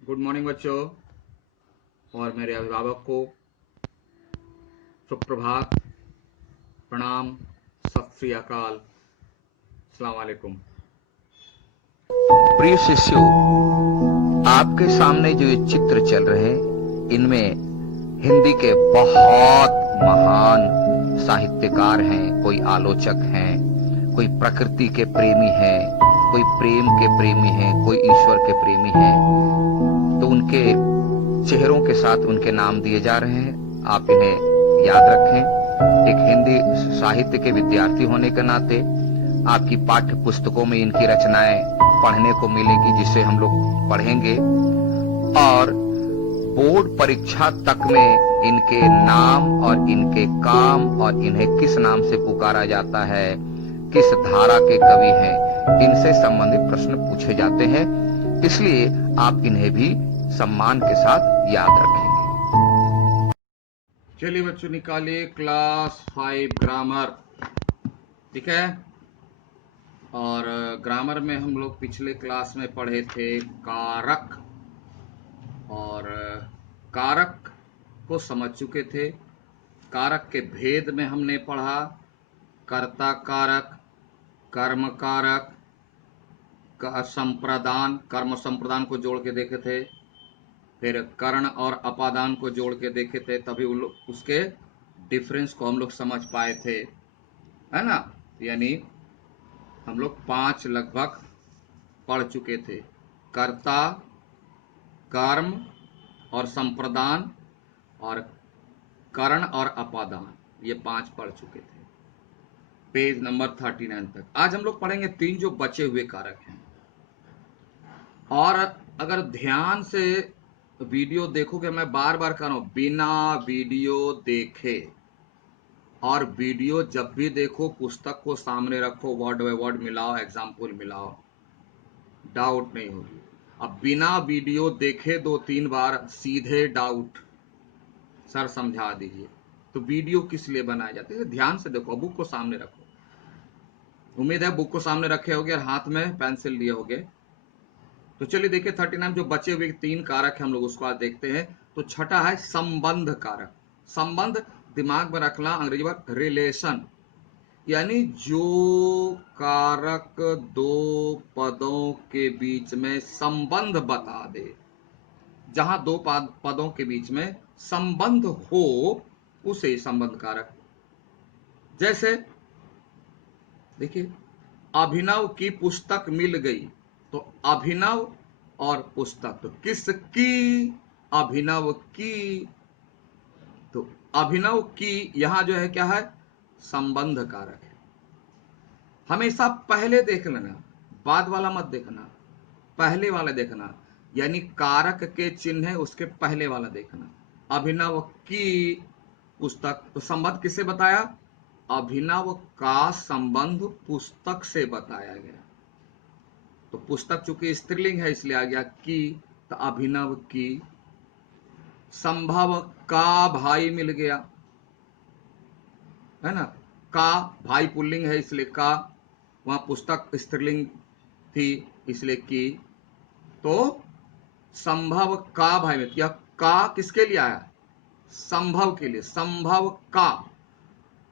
Good morning बच्चों और मेरे अभिभावक को सुप्रभात, प्रणाम, सत श्री अकाल, अस्सलाम वालेकुम। प्रिय शिष्यों, आपके सामने जो ये चित्र चल रहे हैं, इनमें हिंदी के बहुत महान साहित्यकार हैं, कोई आलोचक हैं, कोई प्रकृति के प्रेमी हैं, कोई प्रेम के प्रेमी हैं, कोई ईश्वर के प्रेमी हैं। तो उनके चेहरों के साथ उनके नाम दिए जा रहे हैं। आप इन्हें याद रखें। एक हिंदी साहित्य के विद्यार्थी होने के नाते आपकी पाठ्य पुस्तकों में इनकी रचनाएं पढ़ने को मिलेगी, जिसे हम लोग पढ़ेंगे और बोर्ड परीक्षा तक में इनके नाम और इनके काम और इन्हें किस नाम से पुकारा जाता है, किस धारा के कवि हैं, इनसे संबंधित प्रश्न पूछे जाते हैं। इसलिए आप इन्हें भी सम्मान के साथ याद रखेंगे। चलिए बच्चों, निकालिए क्लास 5 ग्रामर। ठीक है। और ग्रामर में हम लोग पिछले क्लास में पढ़े थे कारक, और कारक को समझ चुके थे। कारक के भेद में हमने पढ़ा कर्ता कारक, कर्म कारक, संप्रदान, कर्म संप्रदान को जोड़ के देखे थे। फिर कर्ण और अपादान को जोड़ के देखे थे, तभी उसके डिफरेंस को हम लोग समझ पाए थे, है ना। यानी हम लोग 5 लगभग पढ़ चुके थे। कर्ता, कर्म और संप्रदान और कर्ण और अपादान, ये 5 पढ़ चुके थे पेज नंबर 39 तक। आज हम लोग पढ़ेंगे 3 जो बचे हुए कारक हैं। और अगर ध्यान से वीडियो देखोगे, मैं बार बार कह रहा हूं बिना वीडियो देखे, और वीडियो जब भी देखो पुस्तक को सामने रखो, वर्ड बाय वर्ड मिलाओ, एग्जाम्पल मिलाओ, डाउट नहीं होगी। अब बिना वीडियो देखे 2-3 बार सीधे डाउट, सर समझा दीजिए, तो वीडियो किस लिए बनाए जाते हैं? ध्यान से देखो, बुक को सामने रखो। उम्मीद है बुक को सामने रखे होगे और हाथ में पेंसिल लिए होगे। तो चलिए देखिए 39 जो बचे हुए 3 कारक हैं, हम लोग उसको आज देखते हैं। तो छठा है संबंध कारक। संबंध दिमाग में रखना, अंग्रेजी वर्ड रिलेशन, यानी जो कारक 2 पदों के बीच में संबंध बता दे। जहां 2 पदों के बीच में संबंध हो, उसे संबंध कारक। जैसे देखिए, अभिनव की पुस्तक मिल गई, तो अभिनव और पुस्तक, तो किसकी? अभिनव की। तो अभिनव की यहां जो है क्या है? संबंध कारक है। हमेशा पहले देख लेना, बाद वाला मत देखना, पहले वाला देखना। यानी कारक के चिन्ह है, उसके पहले वाला देखना। अभिनव की पुस्तक, तो संबंध किससे बताया? अभिनव का संबंध पुस्तक से बताया गया। तो पुस्तक चूंकि स्त्रीलिंग है, इसलिए आ गया की, तो अभिनव की। संभव का भाई मिल गया, है ना। का भाई पुल्लिंग है, इसलिए का। वहां पुस्तक स्त्रीलिंग थी, इसलिए की। तो संभव का भाई में, यह का किसके लिए आया? संभव के लिए। संभव का,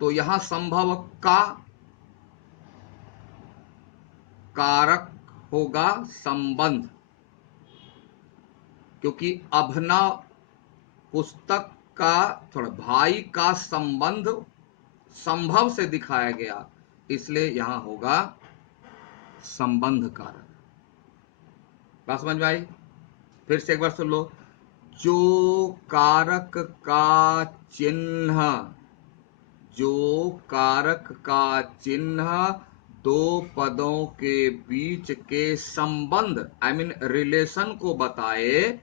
तो यहां संभव का कारक होगा संबंध, क्योंकि अभिनव पुस्तक का थोड़ा भाई का संबंध संभव से दिखाया गया, इसलिए यहां होगा संबंध कारक। बात समझ में आई? फिर से एक बार सुन लो। जो कारक का चिन्ह, जो कारक का चिन्ह 2 पदों के बीच के संबंध, आई मीन रिलेशन को बताए,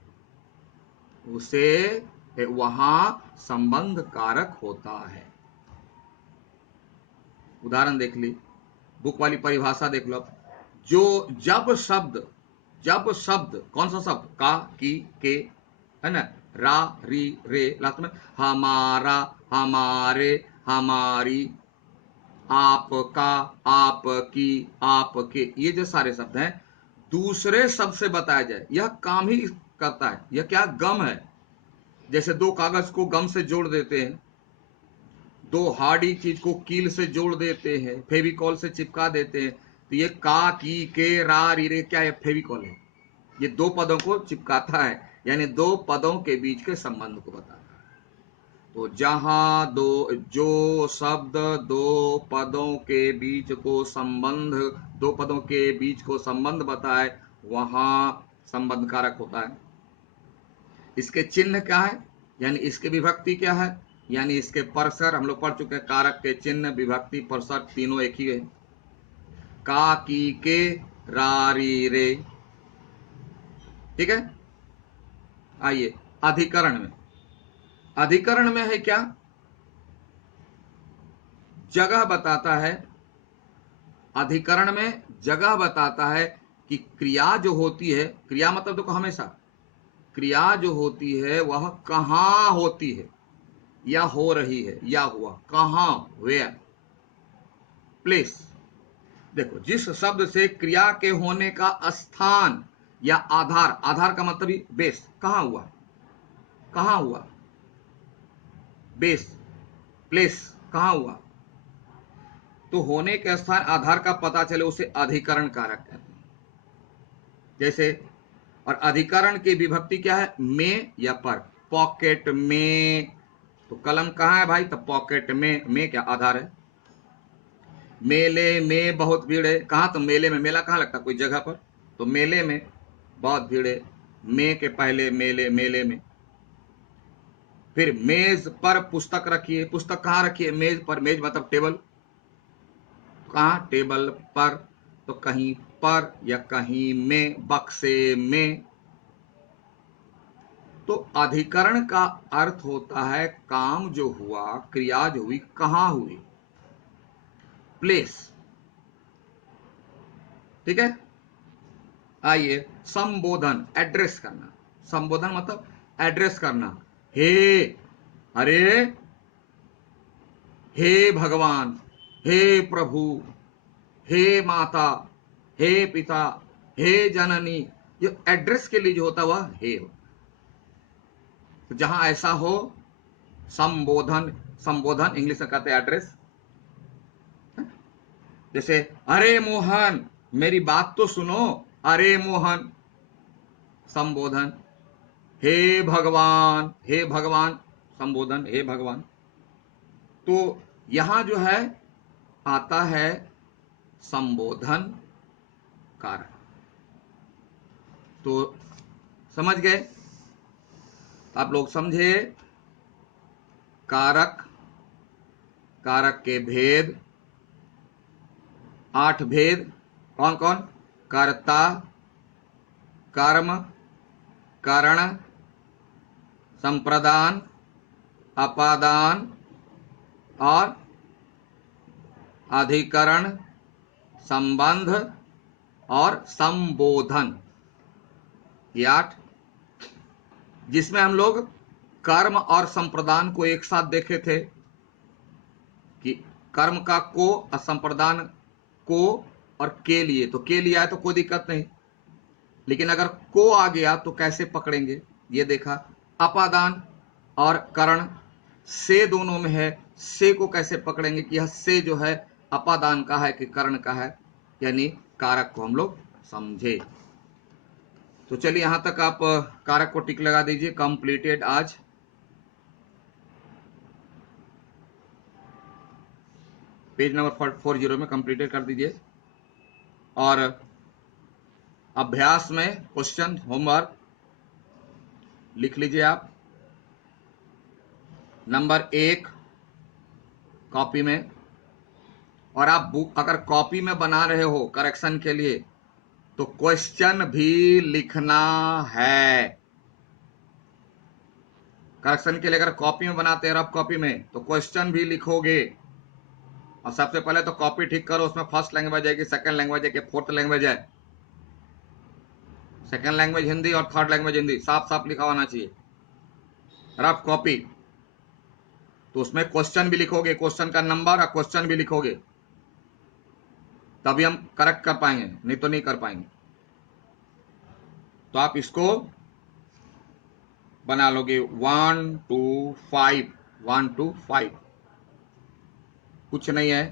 उसे वहां संबंध कारक होता है। उदाहरण देख ली, बुक वाली परिभाषा देख लो। जो जब शब्द कौन सा शब्द? का, की, के, है ना, रा, री, रे, लास्ट में हमारा, हमारे, हमारी, आपका, आपकी, आपके, ये जो सारे शब्द हैं, दूसरे शब्द से बताया जाए, यह काम ही करता है। यह क्या गम है। जैसे दो कागज को गम से जोड़ देते हैं, दो हार्डी चीज को कील से जोड़ देते हैं, फेविकॉल से चिपका देते हैं। तो ये का, की, के, रा, री, रे क्या है, फेविकॉल है। ये दो पदों को चिपकाता है, यानी दो पदों के बीच के संबंध को बताता है। तो जहां जो शब्द दो पदों के बीच को संबंध, दो पदों के बीच को संबंध बताए, वहां संबंध कारक होता है। इसके चिन्ह क्या है, यानी इसके विभक्ति क्या है, यानी इसके परसर हम लोग पढ़ चुके हैं। कारक के चिन्ह, विभक्ति, परसर तीनों एक ही है। का, की, के, रा, री, रे। ठीक है। आइए अधिकरण में। अधिकरण में है क्या, जगह बताता है। अधिकरण में जगह बताता है कि क्रिया जो होती है, क्रिया मतलब देखो हमेशा क्रिया जो होती है वह कहां होती है, या हो रही है, या हुआ कहां, वेयर, प्लेस। देखो जिस शब्द से क्रिया के होने का स्थान या आधार, आधार का मतलब ही बेस, कहां हुआ, कहां हुआ, बेस, प्लेस, कहां हुआ, तो होने के स्थान आधार का पता चले उसे अधिकरण कारक कहते हैं। जैसे, और अधिकरण की विभक्ति क्या है, में या पर। पॉकेट में, तो कलम कहां है भाई, तो पॉकेट में क्या आधार है। मेले में बहुत भीड़ है, कहां, तो मेले में, मेला कहां लगता, कोई जगह पर, तो मेले में बहुत भीड़ है, में के पहले मेले, मेले में। फिर मेज पर पुस्तक रखी है, पुस्तक कहां रखी है, मेज पर, मेज मतलब टेबल, कहां, टेबल पर, तो कहीं पर या कहीं में, बक्से में। तो अधिकरण का अर्थ होता है काम जो हुआ, क्रिया जो हुई, कहां हुई, प्लेस। ठीक है। आइए संबोधन, एड्रेस करना। संबोधन मतलब एड्रेस करना। हे, अरे, हे भगवान, हे प्रभु, हे माता, हे पिता, हे जननी, ये एड्रेस के लिए जो होता हुआ हे हो। तो जहां ऐसा हो, संबोधन, संबोधन इंग्लिश में कहते हैं एड्रेस। जैसे अरे मोहन मेरी बात तो सुनो, अरे मोहन, संबोधन। हे भगवान, हे भगवान, संबोधन, हे भगवान। तो यहां जो है आता है संबोधन कारक। तो समझ गए आप लोग, समझे कारक, कारक के भेद, 8 भेद, कौन कौन, कर्ता, कर्म, करण, संप्रदान, अपादान और अधिकरण, संबंध और संबोधन। ये 8, जिसमें हम लोग कर्म और संप्रदान को एक साथ देखे थे कि कर्म का को और संप्रदान को और के लिए, तो के लिए आए तो कोई दिक्कत नहीं, लेकिन अगर को आ गया तो कैसे पकड़ेंगे, ये देखा। अपादान और करण से दोनों में है, से को कैसे पकड़ेंगे कि यह से जो है अपादान का है कि करण का है, यानी कारक को हम लोग समझे। तो चलिए यहां तक आप कारक को टिक लगा दीजिए, कंप्लीटेड आज। पेज नंबर 40 में कंप्लीटेड कर दीजिए। और अभ्यास में क्वेश्चन, होमवर्क लिख लीजिए आप। नंबर 1 कॉपी में, और आप बुक अगर कॉपी में बना रहे हो करेक्शन के लिए तो क्वेश्चन भी लिखना है। करेक्शन के लिए अगर कॉपी में बनाते हैं रफ कॉपी में तो क्वेश्चन भी लिखोगे। और सबसे पहले तो कॉपी ठीक करो, उसमें फर्स्ट लैंग्वेज है कि सेकंड लैंग्वेज है कि फोर्थ लैंग्वेज है। सेकंड लैंग्वेज हिंदी और थर्ड लैंग्वेज हिंदी साफ साफ लिखा होना चाहिए रफ कॉपी। तो उसमें क्वेश्चन भी लिखोगे, क्वेश्चन का नंबर और क्वेश्चन भी लिखोगे, तभी हम करेक्ट कर पाएंगे, नहीं तो नहीं कर पाएंगे। तो आप इसको बना लोगे 1 to 5, 1 to 5, कुछ नहीं है।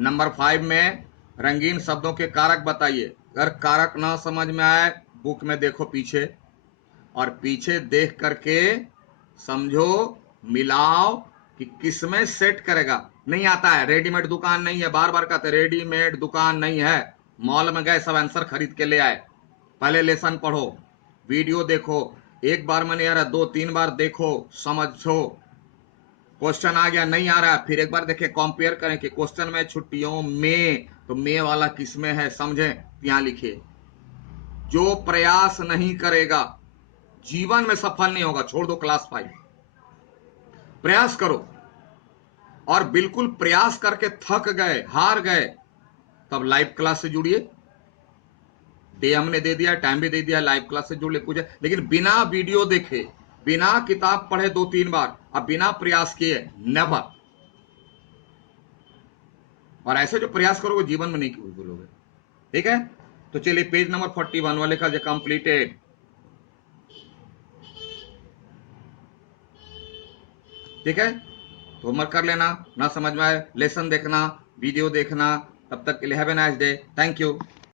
नंबर 5 में रंगीन शब्दों के कारक बताइए। अगर कारक ना समझ में आए बुक में देखो पीछे, और पीछे देख करके समझो, मिलाओ कि किसमें सेट करेगा। नहीं आता है, रेडीमेड दुकान नहीं है, बार बार कहते रेडीमेड दुकान नहीं है। मॉल में गए सब आंसर खरीद के ले आए। पहले लेसन पढ़ो, वीडियो देखो, एक बार में नहीं आ रहा 2-3 बार देखो, समझो। क्वेश्चन आ गया नहीं आ रहा है, फिर एक बार देखें, कंपेयर करें कि क्वेश्चन में छुट्टियों में तो में वाला किस में है, समझें। यहां लिखिए, जो प्रयास नहीं करेगा जीवन में सफल नहीं होगा। छोड़ दो क्लास 5, प्रयास करो। और बिल्कुल प्रयास करके थक गए, हार गए, तब लाइव क्लास से जुड़िए। डे हमने दे दिया, टाइम भी दे दिया, लाइव क्लास से जुड़ ले पूछे। लेकिन बिना वीडियो देखे, बिना किताब पढ़े 2-3 बार, अब बिना प्रयास किए नेवर। और ऐसे जो प्रयास करोगे जीवन में नहीं भूलोगे। ठीक है, तो चलिए पेज नंबर 41 वाले का जो कंप्लीटेड। ठीक है, तो होमवर्क कर लेना, ना समझ में आए लेसन देखना, वीडियो देखना। तब तक के लिए have a nice day, thank you.